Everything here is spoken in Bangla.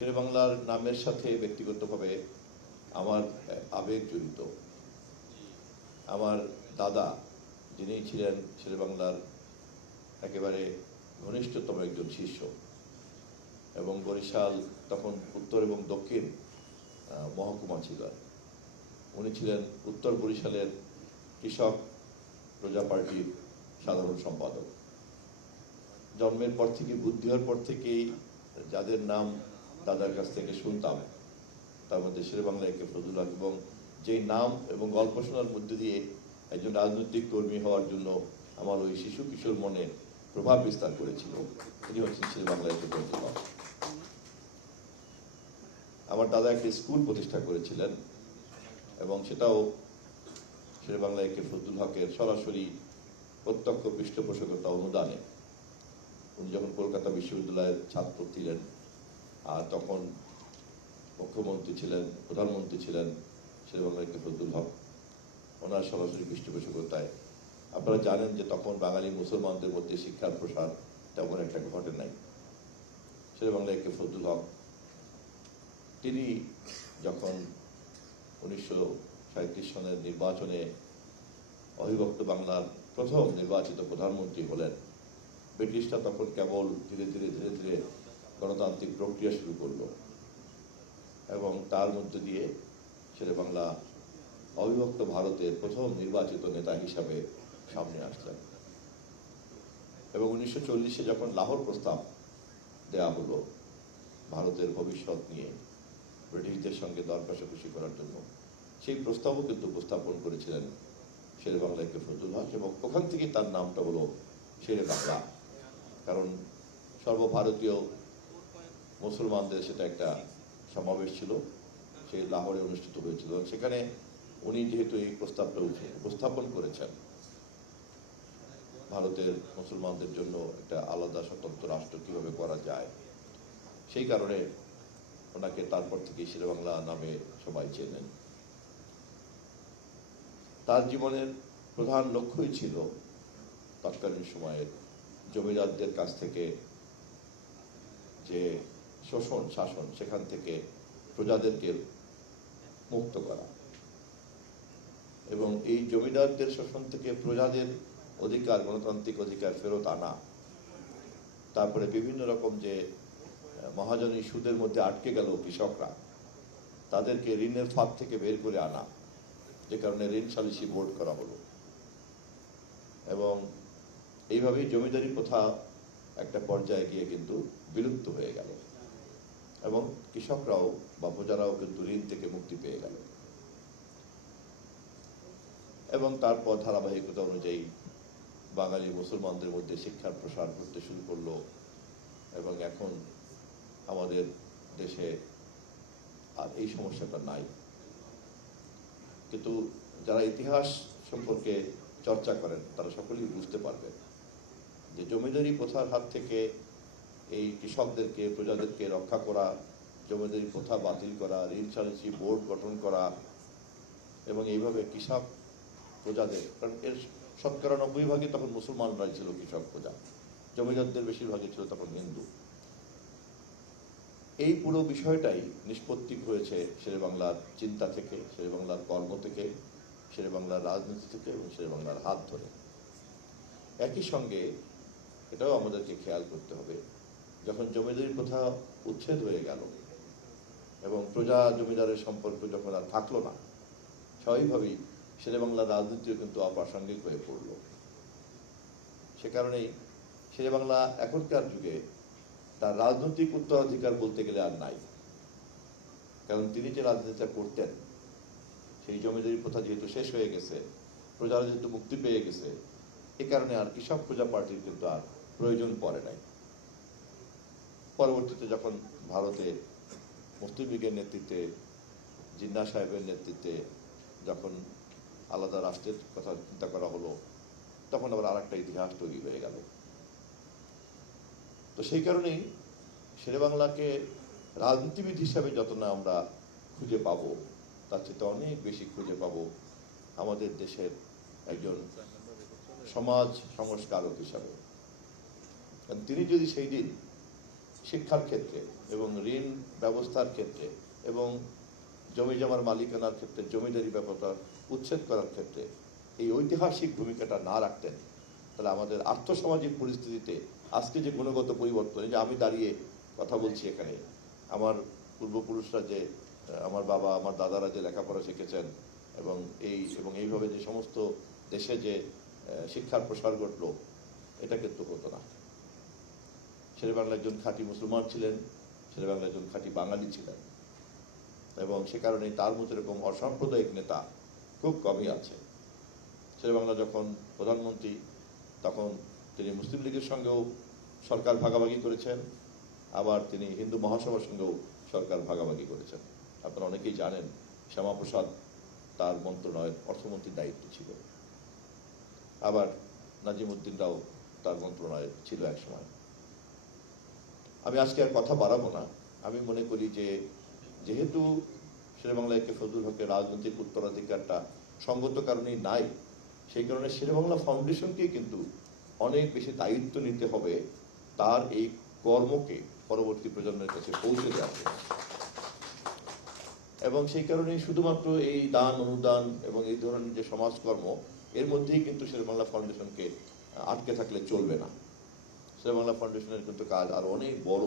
শেরেবাংলার নামের সাথে ব্যক্তিগতভাবে আমার আবেগ জড়িত। আমার দাদা, যিনি ছিলেন শেরেবাংলার একেবারে ঘনিষ্ঠতম একজন শিষ্য, এবং বরিশাল তখন উত্তর এবং দক্ষিণ মহকুমা ছিল। উনি ছিলেন উত্তর বরিশালের কৃষক প্রজা পার্টির সাধারণ সম্পাদক। জন্মের পর থেকে, বুদ্ধি হওয়ার পর থেকেই যাদের নাম দাদার কাছ থেকে শুনতাম, তার মধ্যে শেরেবাংলা একে ফজলুল হক, এবং যেই নাম এবং গল্প শোনার মধ্যে দিয়ে একজন রাজনৈতিক কর্মী হওয়ার জন্য আমার ওই শিশু কিশোর মনে প্রভাব বিস্তার করেছিল, তিনি হচ্ছেন শেরেবাংলা একে ফজলুল হক। আমার দাদা একটি স্কুল প্রতিষ্ঠা করেছিলেন, এবং সেটাও শেরেবাংলা একে ফজলুল হকের সরাসরি প্রত্যক্ষ পৃষ্ঠপোষকতা অনুদানে। উনি যখন কলকাতা বিশ্ববিদ্যালয়ের ছাত্র ছিলেন, আর তখন মুখ্যমন্ত্রী ছিলেন, প্রধানমন্ত্রী ছিলেন শেরেবাংলা একে ফজলুল হক, ওনার সরাসরি পৃষ্ঠপোষকতায়। আপনারা জানেন যে তখন বাঙালি মুসলমানদের মধ্যে শিক্ষার প্রসার তেমন একটা ঘটে নাই। শেরেবাংলা একে ফজলুল হক তিনি যখন 1937 সনের নির্বাচনে অবিভক্ত বাংলার প্রথম নির্বাচিত প্রধানমন্ত্রী হলেন, ব্রিটিশরা তখন কেবল ধীরে ধীরে ধীরে ধীরে গণতান্ত্রিক প্রক্রিয়া শুরু করল, এবং তার মধ্যে দিয়ে শেরেবাংলা অবিভক্ত ভারতের প্রথম নির্বাচিত নেতা হিসাবে সামনে আসলেন। এবং 1940-এ যখন লাহোর প্রস্তাব দেয়া হলো ভারতের ভবিষ্যৎ নিয়ে ব্রিটিশদের সঙ্গে দর কষাকষি করার জন্য, সেই প্রস্তাবও কিন্তু উপস্থাপন করেছিলেন শেরেবাংলা একে ফজলুল হক, এবং ওখান থেকে তার নামটা হলো শেরেবাংলা। কারণ সর্বভারতীয় মুসলমানদের সেটা একটা সমাবেশ ছিল, সেই লাহোরে অনুষ্ঠিত হয়েছিল। সেখানে উনি যেহেতু এই প্রস্তাবটা উপস্থাপন করেছেন, ভারতের মুসলমানদের জন্য একটা আলাদা স্বতন্ত্র রাষ্ট্র কিভাবে করা যায়, সেই কারণে ওনাকে তারপর থেকে শেরেবাংলা নামে সবাই চেনেন। তার জীবনের প্রধান লক্ষ্যই ছিল তৎকালীন সময়ের জমিদারদের কাছ থেকে যে শোষণ শাসন, সেখান থেকে প্রজাদেরকে মুক্ত করা, এবং এই জমিদারদের শোষণ থেকে প্রজাদের অধিকার, গণতান্ত্রিক অধিকার ফেরত আনা। তারপরে বিভিন্ন রকম যে মহাজনী সুদের মধ্যে আটকে গেল কৃষকরা, তাদেরকে ঋণের ফাঁদ থেকে বের করে আনা, যে কারণে ঋণ সালিসি বোর্ড করা হলো। এবং এইভাবেই জমিদারি প্রথা একটা পর্যায়ে গিয়ে কিন্তু বিলুপ্ত হয়ে গেল, এবং কৃষকরাও বা প্রজারাও কিন্তু ঋণ থেকে মুক্তি পেয়ে গেল। এবং তারপর ধারাবাহিকতা অনুযায়ী বাঙালি মুসলমানদের মধ্যে শিক্ষার প্রসার করতে শুরু করলো, এবং এখন আমাদের দেশে আর এই সমস্যাটা নাই। কিন্তু যারা ইতিহাস সম্পর্কে চর্চা করেন তারা সকলেই বুঝতে পারবেন যে জমিদারি প্রথার হাত থেকে এই কৃষকদেরকে, প্রজাদেরকে রক্ষা করা, জমিদারি প্রথা বাতিল করা, ঋণ সালিসি বোর্ড গঠন করা, এবং এইভাবে কৃষক প্রজাদের, কারণ এর 90% তখন মুসলমানরাই ছিল কৃষক প্রজা, জমিদারদের বেশিরভাগই ছিল তখন হিন্দু। এই পুরো বিষয়টাই নিষ্পত্তি হয়েছে শেরেবাংলার চিন্তা থেকে, শেরেবাংলার কর্ম থেকে, শেরেবাংলার রাজনীতি থেকে, এবং শেরেবাংলার হাত ধরে। একই সঙ্গে এটাও আমাদেরকে খেয়াল করতে হবে, যখন জমিদারি প্রথা উচ্ছেদ হয়ে গেল এবং প্রজা জমিদারের সম্পর্ক যখন আর থাকলো না, স্বাভাবিকভাবেই শেরেবাংলার রাজনীতিও কিন্তু অপ্রাসঙ্গিক হয়ে পড়ল। সে কারণেই শেরেবাংলা এখনকার যুগে তার রাজনৈতিক উত্তরাধিকার বলতে গেলে আর নাই। কারণ তিনি যে রাজনীতিটা করতেন, সেই জমিদারি প্রথা যেহেতু শেষ হয়ে গেছে, প্রজারা যেহেতু মুক্তি পেয়ে গেছে, এ কারণে আর কৃষক প্রজা পার্টির কিন্তু আর প্রয়োজন পড়ে নাই। পরবর্তীতে যখন ভারতে মুসলিম লীগের নেতৃত্বে, জিন্নাহ সাহেবের নেতৃত্বে যখন আলাদা রাষ্ট্রের কথা চিন্তা করা হলো, তখন আবার আর একটা ইতিহাস তৈরি হয়ে গেল। তো সেই কারণেই শেরেবাংলাকে রাজনীতিবিদ হিসাবে যত না আমরা খুঁজে পাবো, তার চেয়ে অনেক বেশি খুঁজে পাবো আমাদের দেশের একজন সমাজ সংস্কারক হিসাবে। কারণ তিনি যদি সেই দিন শিক্ষার ক্ষেত্রে এবং ঋণ ব্যবস্থার ক্ষেত্রে এবং জমি জমার মালিকানার ক্ষেত্রে জমিদারি ব্যাপারটা উচ্ছেদ করার ক্ষেত্রে এই ঐতিহাসিক ভূমিকাটা না রাখতেন, তাহলে আমাদের আর্থসামাজিক পরিস্থিতিতে আজকে যে গুণগত পরিবর্তন, এই যে আমি দাঁড়িয়ে কথা বলছি এখানে, আমার পূর্বপুরুষরা যে আমার বাবা আমার দাদারা যে লেখাপড়া শিখেছেন এবং এইভাবে যে সমস্ত দেশে যে শিক্ষার প্রসার ঘটল, এটা কিন্তু হতো না। শেরেবাংলা একজন খাঁটি মুসলমান ছিলেন, শেরেবাংলা একজন খাঁটি বাঙালি ছিলেন, এবং সে কারণেই তার মতো এরকম অসাম্প্রদায়িক নেতা খুব কমই আছে। শেরেবাংলা যখন প্রধানমন্ত্রী, তখন তিনি মুসলিম লীগের সঙ্গেও সরকার ভাগাভাগি করেছেন, আবার তিনি হিন্দু মহাসভার সঙ্গেও সরকার ভাগাভাগি করেছেন। আপনারা অনেকেই জানেন শ্যামাপ্রসাদ তার মন্ত্রণালয়ের অর্থমন্ত্রীর দায়িত্ব ছিল, আবার নাজিমউদ্দিনরাও তার মন্ত্রণালয়ে ছিল এক সময়। আমি আজকে আর কথা বাড়াবো না। আমি মনে করি যে যেহেতু শেরেবাংলা একে ফজলুল হকের রাজনৈতিক উত্তরাধিকারটা সঙ্গত কারণেই নাই, সেই কারণে শেরেবাংলা ফাউন্ডেশনকে কিন্তু অনেক বেশি দায়িত্ব নিতে হবে তার এই কর্মকে পরবর্তী প্রজন্মের কাছে পৌঁছে দেওয়ার জন্য। এবং সেই কারণে শুধুমাত্র এই দান অনুদান এবং এই ধরনের যে সমাজকর্ম, এর মধ্যেই কিন্তু শেরেবাংলা ফাউন্ডেশনকে আটকে থাকলে চলবে না। শেরেবাংলা ফাউন্ডেশনের কিন্তু কাজ আরো অনেক বড়।